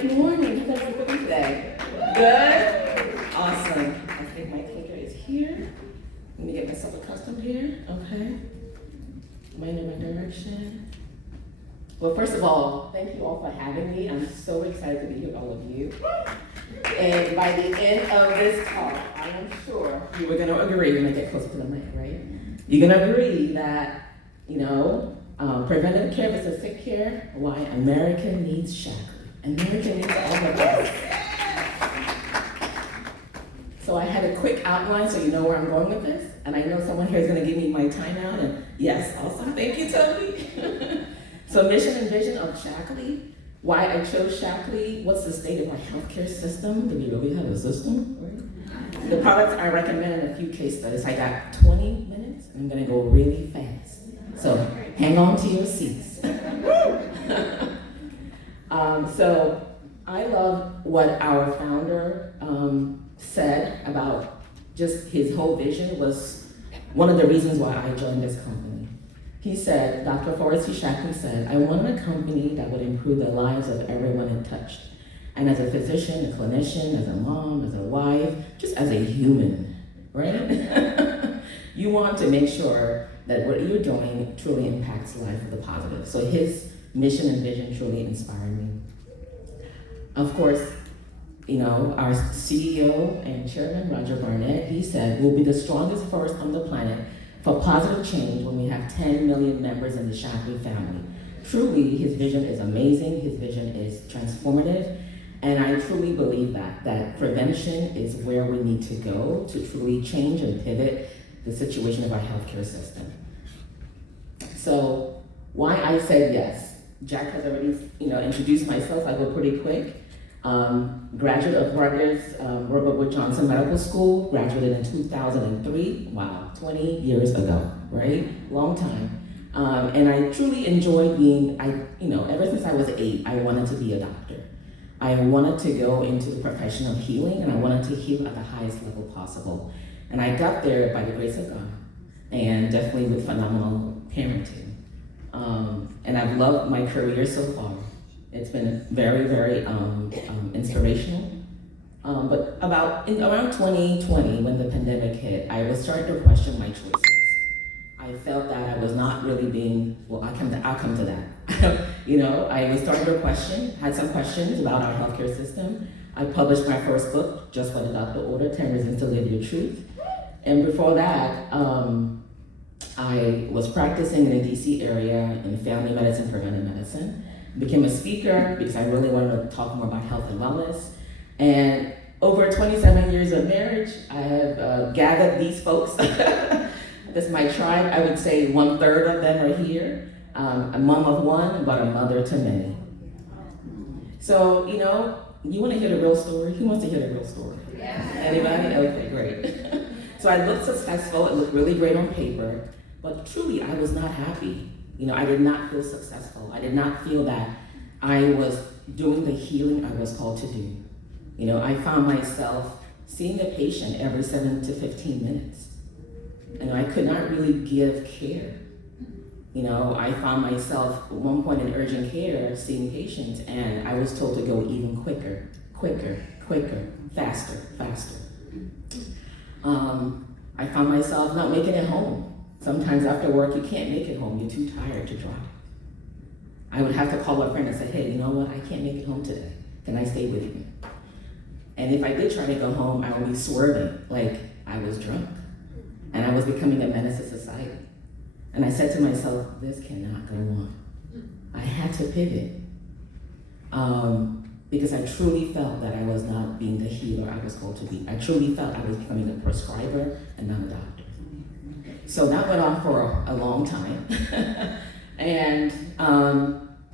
Great morning. How's everybody today? Good? Awesome. I think my clicker is here. Let me get myself accustomed here. Okay. Am I in the right direction? Well, first of all, thank you all for having me. I'm so excited to be here with all of you. And by the end of this talk, I am sure you are going to agree, when I get closer to the mic, right? You're going to agree that, preventative care versus sick care, why America needs Shackley. America needs all of us. So I had a quick outline so you know where I'm going with this. And I know someone here is going to give me my timeout. And yes, awesome. Thank you, Toby. So mission and vision of Shackley. Why I chose Shackley. What's the state of our healthcare system? Do we really have a system? Right? The products I recommend and a few case studies. I got 20 minutes. I'm going to go really fast. So hang on to your seats. So I love what our founder said about just his whole vision was one of the reasons why I joined this company. He said, Dr. Forrest C. Shackley said, I wanted a company that would improve the lives of everyone it touched. And as a physician, a clinician, as a mom, as a wife, just as a human, right? You want to make sure that what you're doing truly impacts life for the positive. So his mission and vision truly inspired me. Of course, our CEO and chairman, Roger Barnett, he said, we'll be the strongest force on the planet for positive change when we have 10 million members in the Shackley family. Truly, his vision is amazing. His vision is transformative. And I truly believe that prevention is where we need to go to truly change and pivot the situation of our healthcare system. So why I said yes. Jack has already introduced myself. I go pretty quick. Graduate of Rutgers Robert Wood Johnson Medical School, graduated in 2003. Wow, 20 years ago, right? Long time. And I truly enjoyed being, ever since I was 8, I wanted to be a doctor. I wanted to go into the profession of healing, and I wanted to heal at the highest level possible. And I got there by the grace of God, and definitely with phenomenal parenting. And I've loved my career so far. It's been very, very inspirational. But around 2020, when the pandemic hit, I was starting to question my choices. I felt that I was not really being, I'll come to that. I was starting to question, had some questions about our healthcare system. I published my first book, Just What the Doctor Ordered, 10 Reasons to Live Your Truth. And before that, I was practicing in the DC area in family medicine, preventive medicine. Became a speaker because I really wanted to talk more about health and wellness. And over 27 years of marriage, I have gathered these folks. That's my tribe. I would say 1/3 of them are here. A mom of one, but a mother to many. So, you want to hear the real story? Who wants to hear the real story? Yeah. Anybody? Okay, great. So I looked successful. It looked really great on paper, but truly I was not happy. I did not feel successful. I did not feel that I was doing the healing I was called to do. I found myself seeing the patient every 7 to 15 minutes. I could not really give care. I found myself at one point in urgent care seeing patients, and I was told to go even quicker, faster. I found myself not making it home. Sometimes after work, you can't make it home. You're too tired to drive. I would have to call a friend and say, hey, you know what? I can't make it home today. Can I stay with you? And if I did try to go home, I would be swerving like I was drunk. And I was becoming a menace to society. And I said to myself, this cannot go on. I had to pivot. Because I truly felt that I was not being the healer I was called to be. I truly felt I was becoming a prescriber and not a doctor. So that went on for a long time. And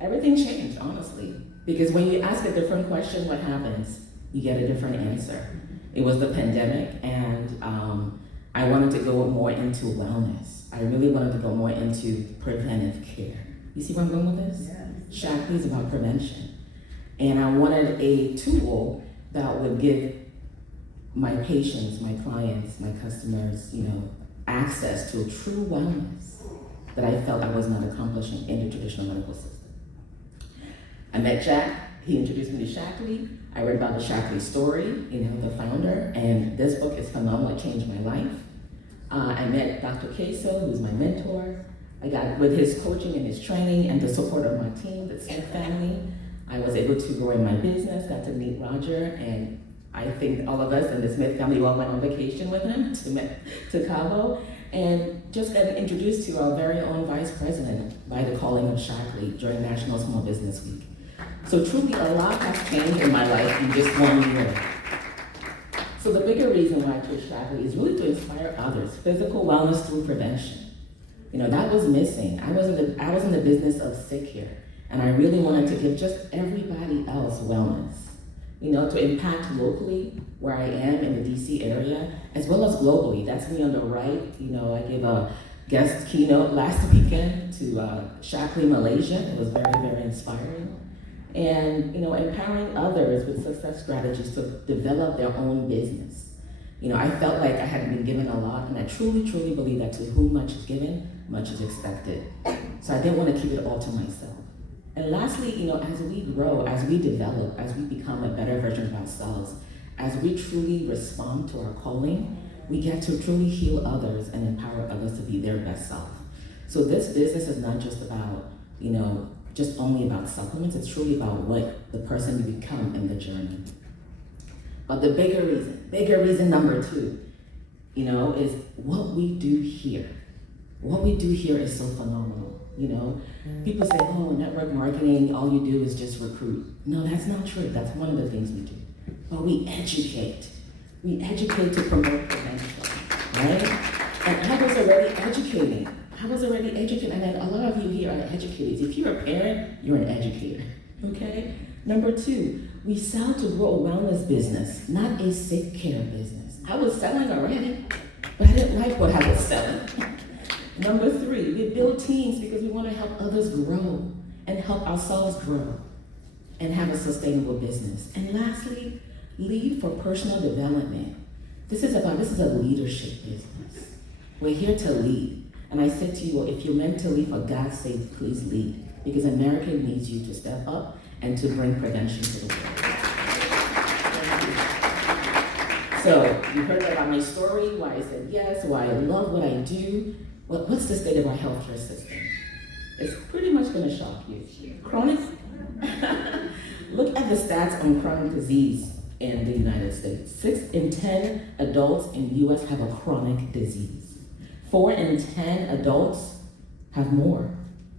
everything changed, honestly. Because when you ask a different question, what happens? You get a different answer. It was the pandemic, and I wanted to go more into wellness. I really wanted to go more into preventive care. You see where I'm going with this? Yes. Shackley is about prevention. And I wanted a tool that would give my patients, my clients, my customers, access to true wellness that I felt I was not accomplishing in the traditional medical system. I met Jack. he introduced me to Shackley. I read about the Shackley story, the founder, and this book is phenomenal. It changed my life. I met Dr. Queso, who's my mentor. I got, with his coaching and his training and the support of my team, the Smith family, I was able to grow in my business, got to meet Roger, and I think all of us in the Smith family all went on vacation with him to Cabo, and just got introduced to our very own vice president by the calling of Shackley during National Small Business Week. So truly a lot has changed in my life in just 1 year. So the bigger reason why I chose Shackley is really to inspire others, physical wellness through prevention. That was missing. I was in the business of sick care, and I really wanted to give just everybody else wellness. To impact locally where I am in the DC area, as well as globally. That's me on the right. I gave a guest keynote last weekend to Shackley, Malaysia. It was very, very inspiring. And, empowering others with success strategies to develop their own business. I felt like I had been given a lot, and I truly, truly believe that to whom much is given, much is expected. So I didn't want to keep it all to myself. And lastly, as we grow, as we develop, as we become a better version of ourselves, as we truly respond to our calling, we get to truly heal others and empower others to be their best self. So this business is not just about, just only about supplements. It's truly about what the person you become in the journey. But the bigger reason number 2, is what we do here. What we do here is so phenomenal. People say, oh, network marketing, all you do is just recruit. No, that's not true. That's one of the things we do. But we educate. We educate to promote prevention, right? And I was already educating. And then a lot of you here are educators. If you're a parent, you're an educator, okay? Number 2, we sell to grow a wellness business, not a sick care business. I was selling already, but I didn't like what I was selling. Number 3, we build teams because we want to help others grow and help ourselves grow and have a sustainable business. And lastly, lead for personal development. This is a leadership business. We're here to lead. And I said to you, well, if you're meant to lead, for God's sake, please lead. Because America needs you to step up and to bring prevention to the world. So you heard about my story, why I said yes, why I love what I do. Well, what's the state of our healthcare system? It's pretty much going to shock you. Chronic, look at the stats on chronic disease in the United States. 6 in 10 adults in the US have a chronic disease. 4 in 10 adults have more.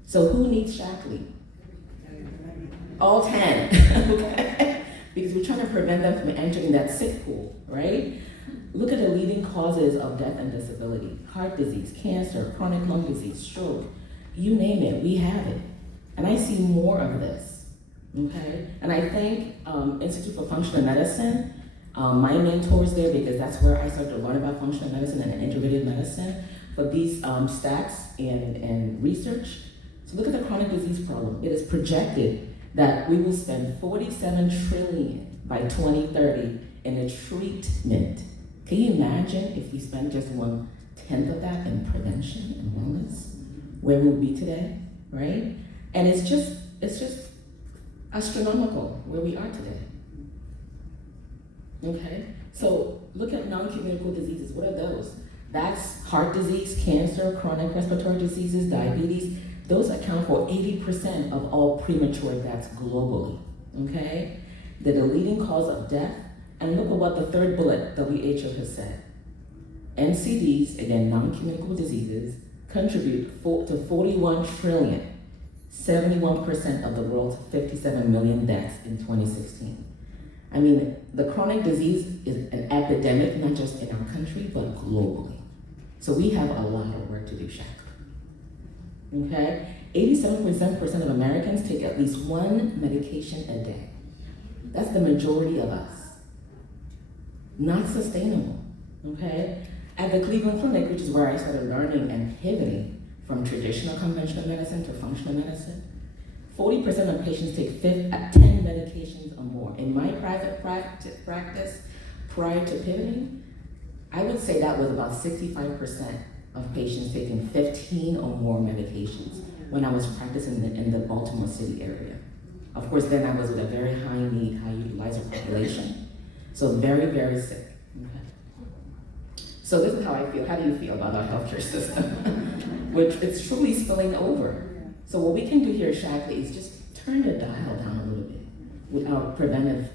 So who needs Shackley? All 10, okay? Because we're trying to prevent them from entering that sick pool, right? Look at the leading causes of death and disability: heart disease, cancer, chronic lung disease, stroke, you name it, we have it. And I see more of this, okay? And I thank Institute for Functional Medicine, my mentors there, because that's where I started to learn about functional medicine and integrative medicine, for these stats and research. So look at the chronic disease problem. It is projected that we will spend $47 trillion by 2030 in a treatment. Can you imagine if we spend just 1/10 of that in prevention and wellness? Where we'll be today, right? And it's just astronomical where we are today. Okay? So look at non-communicable diseases. What are those? That's heart disease, cancer, chronic respiratory diseases, diabetes. Those account for 80% of all premature deaths globally, okay? They're the leading cause of death. And look at what the third bullet WHO has said. NCDs, again, non-communicable diseases, contribute to 41 trillion, 71% of the world's 57 million deaths in 2016. I mean, the chronic disease is an epidemic, not just in our country, but globally. So we have a lot of work to do, Shaq. Okay? 87% of Americans take at least one medication a day. That's the majority of us. Not sustainable, okay? At the Cleveland Clinic, which is where I started learning and pivoting from traditional conventional medicine to functional medicine, 40% of patients take 10 medications or more. In my private practice, prior to pivoting, I would say that was about 65% of patients taking 15 or more medications when I was practicing in the Baltimore City area. Of course, then I was with a very high need, high utilizer population. So very, very sick. Okay. So this is how I feel. How do you feel about our healthcare system? Which it's truly spilling over. So what we can do here at Shackley is just turn the dial down a little bit with our preventive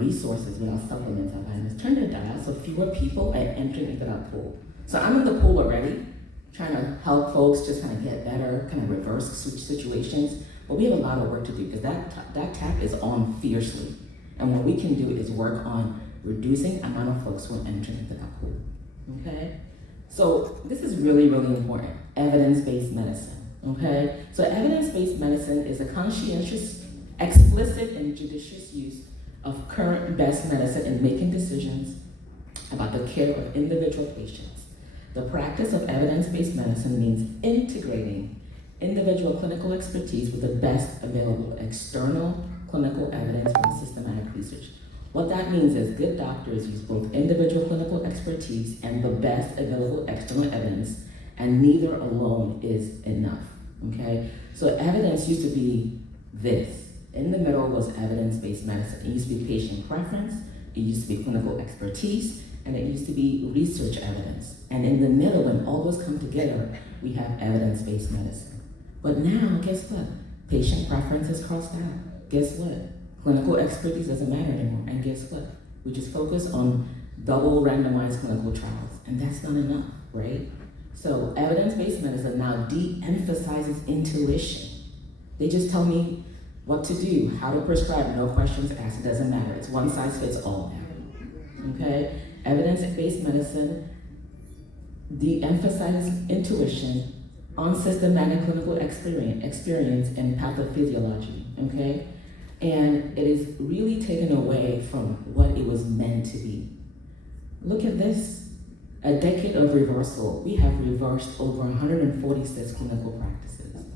resources, with our supplements, our vitamins. Turn the dial so fewer people are entering into that pool. So I'm in the pool already, trying to help folks just kind of get better, kind of reverse situations. But we have a lot of work to do because that tap is on fiercely. And what we can do is work on reducing the amount of folks who are entering into that pool. Okay? So this is really, really important. Evidence-based medicine. Okay? So evidence-based medicine is a conscientious, explicit, and judicious use of current best medicine in making decisions about the care of individual patients. The practice of evidence-based medicine means integrating individual clinical expertise with the best available external clinical evidence from systematic research. What that means is good doctors use both individual clinical expertise and the best available external evidence, and neither alone is enough, okay? So evidence used to be this. In the middle was evidence-based medicine. It used to be patient preference, it used to be clinical expertise, and it used to be research evidence. And in the middle, when all those come together, we have evidence-based medicine. But now, guess what? Patient preference is crossed out. Guess what? Clinical expertise doesn't matter anymore. And guess what? We just focus on double randomized clinical trials. And that's not enough, right? So evidence-based medicine now de-emphasizes intuition. They just tell me what to do, how to prescribe, no questions asked. It doesn't matter. It's one size fits all now. Okay? Evidence-based medicine de-emphasizes intuition on systematic clinical experience and pathophysiology, okay? And it is really taken away from what it was meant to be. Look at this, a decade of reversal. We have reversed over 146 clinical practices.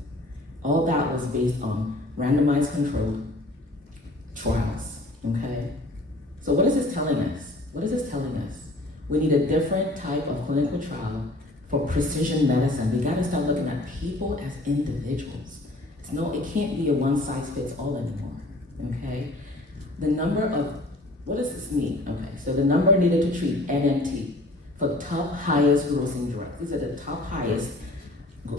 All that was based on randomized controlled trials, okay? So what is this telling us? What is this telling us? We need a different type of clinical trial for precision medicine. We gotta start looking at people as individuals. It can't be a one size fits all anymore, okay? The number of, what does this mean? Okay, so the number needed to treat NMT for top highest grossing drugs. These are the top highest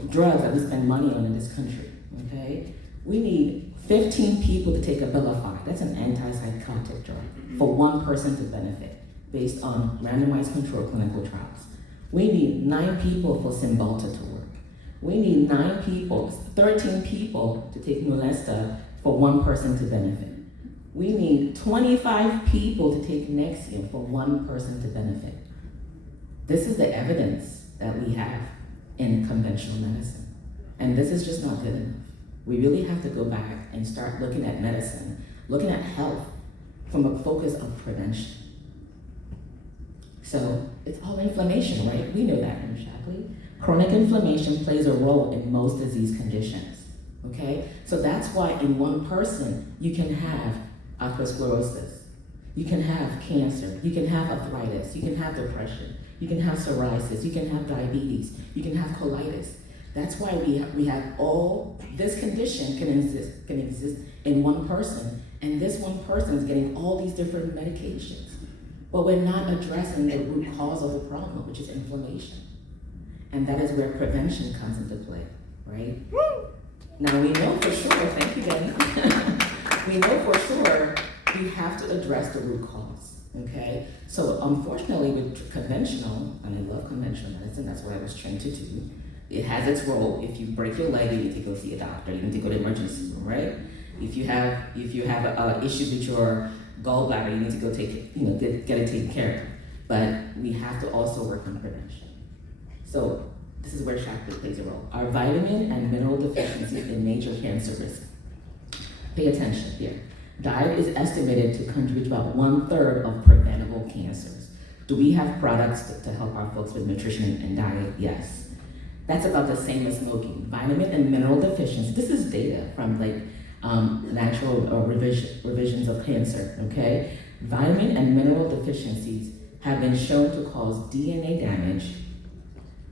drugs that we spend money on in this country, okay? We need 15 people to take Abilify. That's an antipsychotic drug for one person to benefit based on randomized controlled clinical trials. We need 9 people for Cymbalta to work. We need 13 people to take Molesta for one person to benefit. We need 25 people to take Nexium for one person to benefit. This is the evidence that we have in conventional medicine. And this is just not good enough. We really have to go back and start looking at medicine, looking at health from a focus of prevention. So it's all inflammation, right? We know that from Shackley. Chronic inflammation plays a role in most disease conditions, okay? So that's why in one person, you can have atherosclerosis, you can have cancer, you can have arthritis, you can have depression, you can have psoriasis, you can have diabetes, you can have colitis. That's why we have all, this condition can exist in one person, and this one person is getting all these different medications. But we're not addressing the root cause of the problem, which is inflammation. And that is where prevention comes into play, right? Now we know for sure, thank you, Danny. We know for sure we have to address the root cause, okay? So unfortunately with conventional, and I love conventional medicine, that's what I was trained to do, it has its role. If you break your leg, you need to go see a doctor, you need to go to the emergency room, right? If you have issues with your gallbladder, you need to go get it taken care of. But we have to also work on prevention. So this is where Shackley plays a role. Our vitamin and mineral deficiencies in major cancer risk. Pay attention here. Diet is estimated to contribute to about 1/3 of preventable cancers. Do we have products to help our folks with nutrition and diet? Yes. That's about the same as smoking. Vitamin and mineral deficiency. This is data from natural revisions of cancer, okay? Vitamin and mineral deficiencies have been shown to cause DNA damage,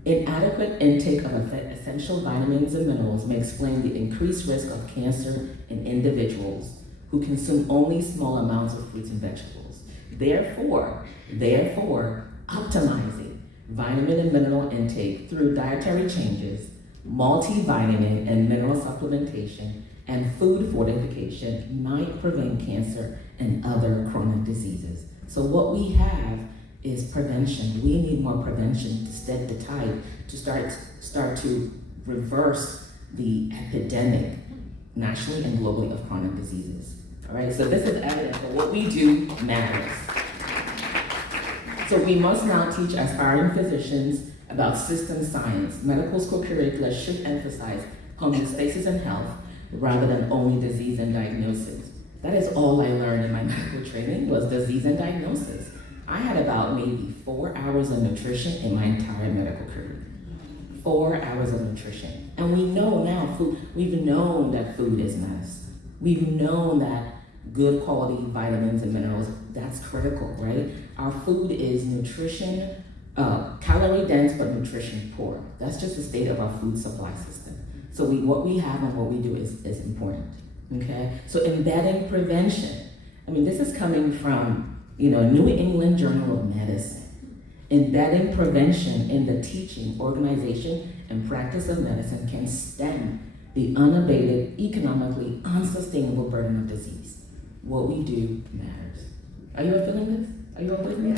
Inadequate intake of essential vitamins and minerals may explain the increased risk of cancer in individuals who consume only small amounts of fruits and vegetables. Therefore, optimizing vitamin and mineral intake through dietary changes, multivitamin and mineral supplementation, and food fortification might prevent cancer and other chronic diseases. So what we have is prevention. We need more prevention to stem the tide, to start to reverse the epidemic nationally and globally of chronic diseases. All right, so this is evidence that what we do matters. So we must now teach aspiring physicians about system science. Medical school curricula should emphasize homeostasis and health rather than only disease and diagnosis. That is all I learned in my medical training was disease and diagnosis. I had about maybe 4 hours of nutrition in my entire medical career. 4 hours of nutrition. And we know now, we've known that food is medicine. We've known that good quality vitamins and minerals, that's critical, right? Our food is nutrition, calorie dense, but nutrition poor. That's just the state of our food supply system. So what we have and what we do is important, okay? So embedding prevention. I mean, this is coming from, New England Journal of Medicine. Embedding prevention in the teaching, organization, and practice of medicine can stem the unabated, economically unsustainable burden of disease. What we do matters. Are you all feeling this? Are you all with me?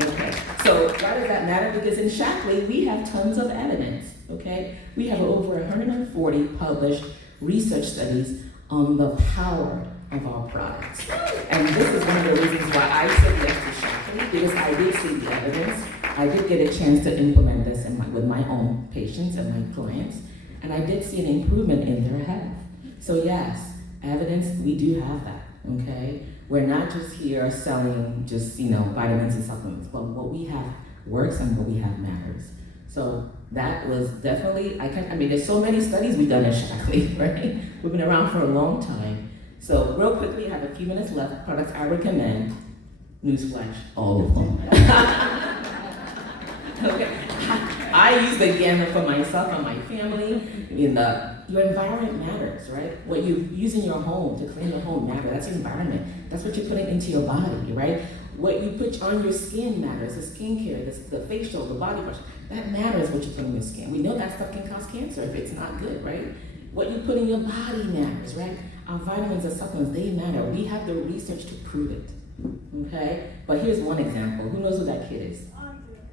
Okay. So why does that matter? Because in Shackley, we have tons of evidence, okay? We have over 140 published research studies on the power of our products. And this is one of the reasons why I said yes to Shackley, because I did see the evidence. I did get a chance to implement this with my own patients and my clients, and I did see an improvement in their health. So yes, evidence, we do have that, okay? We're not just here selling just, vitamins and supplements, but what we have works and what we have matters. So that was definitely, there's so many studies we've done in Shackley, right? We've been around for a long time. So real quickly, I have a few minutes left. Products I recommend, newsflash, all of them. Okay. I use the gamut for myself and my family. Your environment matters, right? What you use in your home to clean your home matters. That's your environment. That's what you're putting into your body, right? What you put on your skin matters. The skincare, the facial, the body wash, that matters what you put on your skin. We know that stuff can cause cancer if it's not good, right? What you put in your body matters, right? Our vitamins and supplements, they matter. We have the research to prove it, okay? But here's one example. Who knows who that kid is?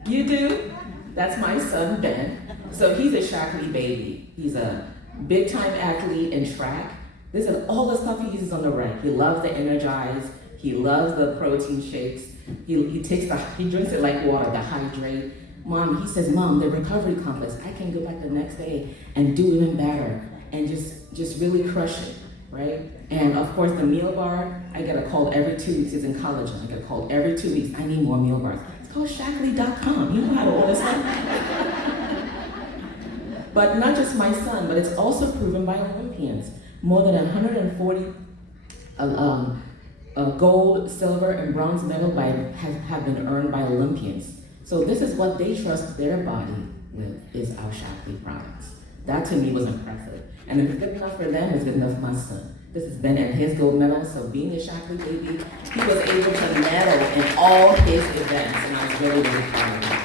You do? That's my son, Ben. So he's a Shackley baby. He's a big-time athlete in track. This is all the stuff he uses on the right. He loves the Energize. He loves the protein shakes. He drinks it like water to hydrate. He says, Mom, the recovery complex, I can go back the next day and do even better and just really crush it, right? And of course, the meal bar, I get a call every 2 weeks. He's in college, and I get a call every 2 weeks. I need more meal bars. It's called Shackley.com. You know how to order stuff. But not just my son, but it's also proven by Olympians. More than 140 gold, silver, and bronze medals have been earned by Olympians. So this is what they trust their body with, is our Shackley products. That to me was impressive. And if it's good enough for them, it's good enough for my son. This has been at his gold medal, so being a Shackley baby, he was able to medal in all his events, and I was really, really proud of him.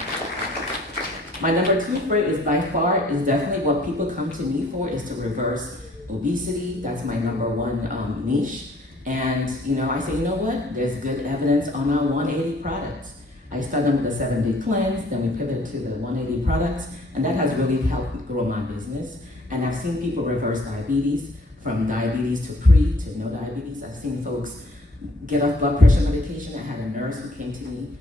My number 2 trait is definitely what people come to me for, is to reverse obesity. That's my number 1 niche. And I say, you know what? There's good evidence on our 180 products. I started with the 7-day cleanse, then we pivoted to the 180 products, and that has really helped grow my business. And I've seen people reverse diabetes, from diabetes to to no diabetes. I've seen folks get off blood pressure medication. I had a nurse who came to me.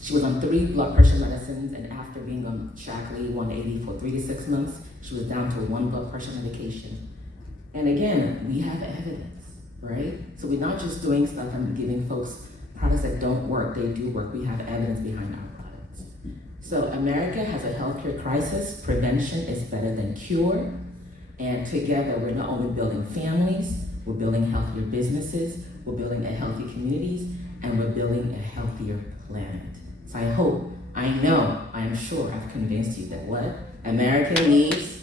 She was on 3 blood pressure medicines, and after being on Shackley 180 for 3 to 6 months, she was down to 1 blood pressure medication. And again, we have evidence, right? So we're not just doing stuff and giving folks products that don't work. They do work. We have evidence behind our products. So America has a healthcare crisis. Prevention is better than cure. And together, we're not only building families, we're building healthier businesses, we're building a healthy communities, and we're building a healthier planet. So I I am sure I've convinced you that what America needs